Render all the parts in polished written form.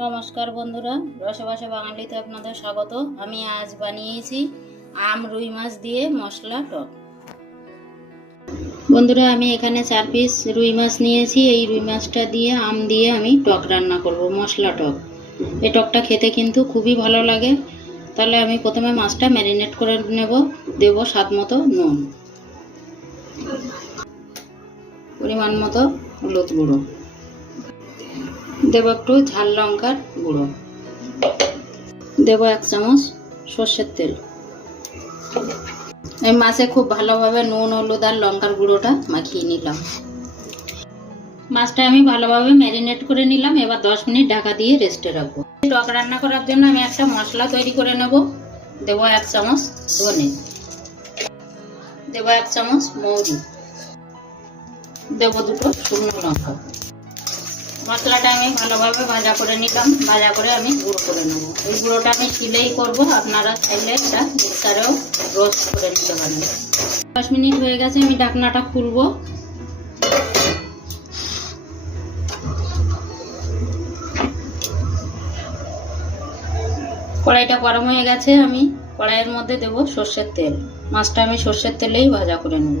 নমস্কার বন্ধুরা, রসবাসে বাঙালিতে আপনাদের স্বাগত। আমি আজ বানিয়েছি আম রুই মাছ দিয়ে মশলা টক। বন্ধুরা, আমি এখানে 4 পিস রুই মাছ নিয়েছি। এই রুই মাছটা দিয়ে আম দিয়ে আমি টক রান্না করব, মশলা টক। এই টকটা খেতে কিন্তু খুবই ভালো লাগে। তাহলে আমি প্রথমে মাছটা ম্যারিনেট করে নেব। দেব স্বাদ মতো নুন, পরিমাণ মতো হলুদ গুঁড়ো, দেব একটু ঝাল লঙ্কার গুঁড়ো, দেব 1 চামচ সর্ষের তেল। এই মাছে খুব ভালোভাবে নুন, হলুদ আর লঙ্কার গুঁড়োটা মাখিয়ে নিলাম। মাছটা আমি ভালোভাবে ম্যারিনেট করে নিলাম। এবার 10 মিনিট ঢাকা দিয়ে রেস্টে রাখবো। টক রান্না করার জন্য আমি একটা মশলা তৈরি করে নেব। দেব 1 চামচ ধনে, দেব 1 চামচ মৌরি, দেব 2টো শুকনো লঙ্কা। মশলাটা আমি ভালোভাবে ভাজা করে নিলাম। ভাজা করে আমি গুঁড়ো করে নেব। এই গুঁড়োটা আমি শিলেই করব, আপনারা চাইলে এটা মিক্সারেও রোস্ট করে নিতে পারেন। 10 মিনিট হয়ে গেছে, আমি ঢাকনাটা খুলব। কড়াইটা গরম হয়ে গেছে, আমি কড়াইয়ের মধ্যে দেব সর্ষের তেল। মাছটা আমি সর্ষের তেলেই ভাজা করে নেব।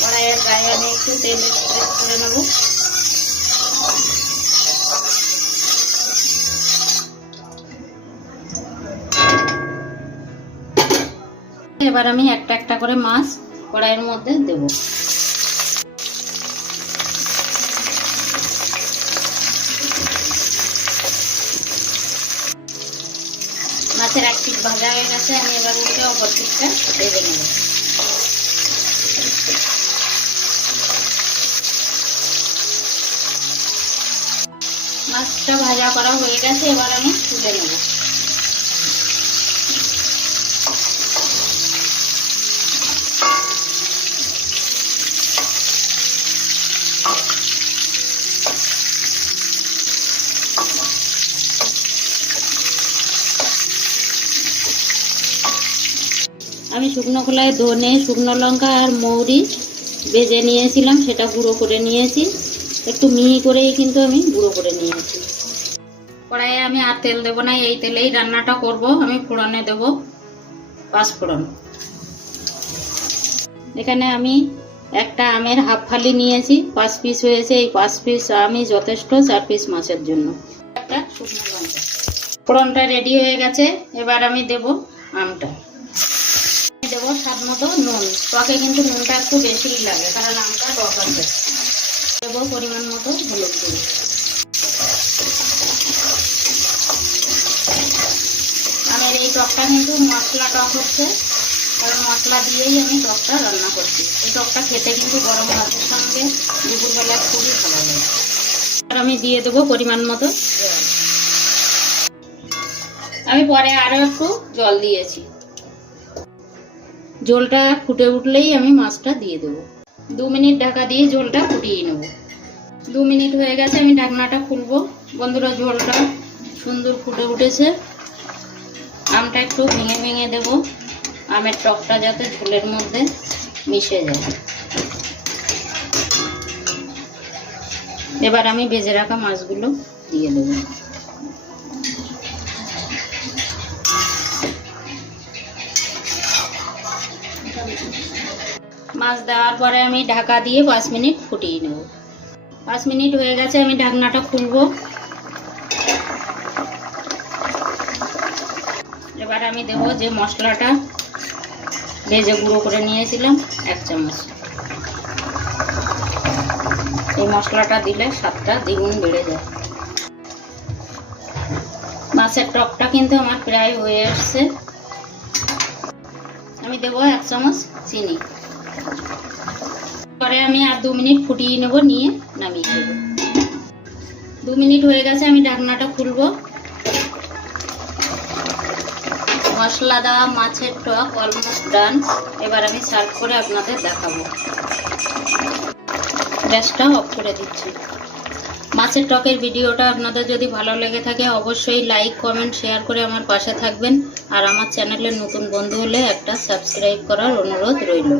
কড়াইয়ের গায়ে আমি একটু তেল স্প্রেড করে নেব। এবার আমি একটা একটা করে মাছ কড়াইয়ের মধ্যে দেব। মাছের এক পিঠ ভাজা হয়ে গেছে, আমি এবার উল্টে অপর পিঠটা ভেজে নেব। মাছটা ভাজা করা হয়ে গেছে, এবার আমি তুলে নেব। আমি শুকনো খোলায় ধনে, শুকনো লঙ্কা আর মৌরি ভেজে নিয়েছিলাম, সেটা গুঁড়ো করে নিয়েছি। একটু মিহি করেই কিন্তু আমি গুঁড়ো করে নিয়েছি। কড়াইয়ে আমি আর তেল দেবো না, এই তেলেই রান্নাটা করব। আমি ফোড়নে দেব 5 ফোড়ন। এখানে আমি একটা আমের হাফ ফালি নিয়েছি, 5 পিস হয়েছে। এই 5 পিস আমি যথেষ্ট 4 পিস মাছের জন্য। একটা শুকনো লঙ্কা। ফোড়নটা রেডি হয়ে গেছে, এবার আমি দেব আমটা। দেব স্বাদ মতো নুন। টকে কিন্তু নুনটা একটু বেশি লাগে, কারণ আমটা টক আছে। দেব পরিমাণ মতো হলুদ গুঁড়ো। আমের এই টকটা কিন্তু মশলা টক হচ্ছে, কারণ মশলা দিয়েই আমি টকটা রান্না করছি। এই টকটা খেতে কিন্তু গরম ভাতের সঙ্গে দুপুরবেলা খুবই ভালো লাগে। আর আমি দিয়ে দেবো পরিমাণ মতো জল। আমি পরে আরো একটু জল দিয়েছি। ঝোলটা ফুটে উঠলেই আমি মাছটা দিয়ে দেবো। 2 মিনিট ঢাকা দিয়ে ঝোলটা ফুটিয়ে নেব। 2 মিনিট হয়ে গেছে, আমি ঢাকনাটা খুলবো। বন্ধুরা, ঝোলটা সুন্দর ফুটে উঠেছে। আমটা একটু ভেঙে ভেঙে দেব, আমের টকটা যাতে ঝোলের মধ্যে মিশে যায়। এবার আমি ভেজে রাখা মাছগুলো দিয়ে দেব। মাছ দেওয়ার পরে আমি ঢাকা দিয়ে 5 মিনিট ফুটিয়ে নেব। 5 মিনিট হয়ে গেছে, আমি ঢাকনাটা খুলবো। এবার আমি দেব যে মশলাটা ভেজে গুঁড়ো করে নিয়েছিলাম 1 চামচ। এই মশলাটা দিলে স্বাদটা দ্বিগুণ বেড়ে যায়। মাছের টকটা কিন্তু আমার প্রায় হয়ে আসছে। আমি দেব 1 চামচ চিনি। পরে আমি আর 2 মিনিট ফুটিয়ে নেব, নিয়ে নামিয়ে দেব। 2 মিনিট হয়ে গেছে, আমি ঢাকনাটা খুলবো। মশলা দেওয়া মাছের টক অলমোস্ট ডান। এবার আমি সার্ভ করে আপনাদের দেখাবো। গ্যাসটা অফ করে দিচ্ছি। মাছের টকের ভিডিওটা আপনাদের যদি ভালো লেগে থাকে অবশ্যই লাইক, কমেন্ট, শেয়ার করে আমার পাশে থাকবেন। আর আমার চ্যানেলের নতুন বন্ধু হলে একটা সাবস্ক্রাইব করার অনুরোধ রইল।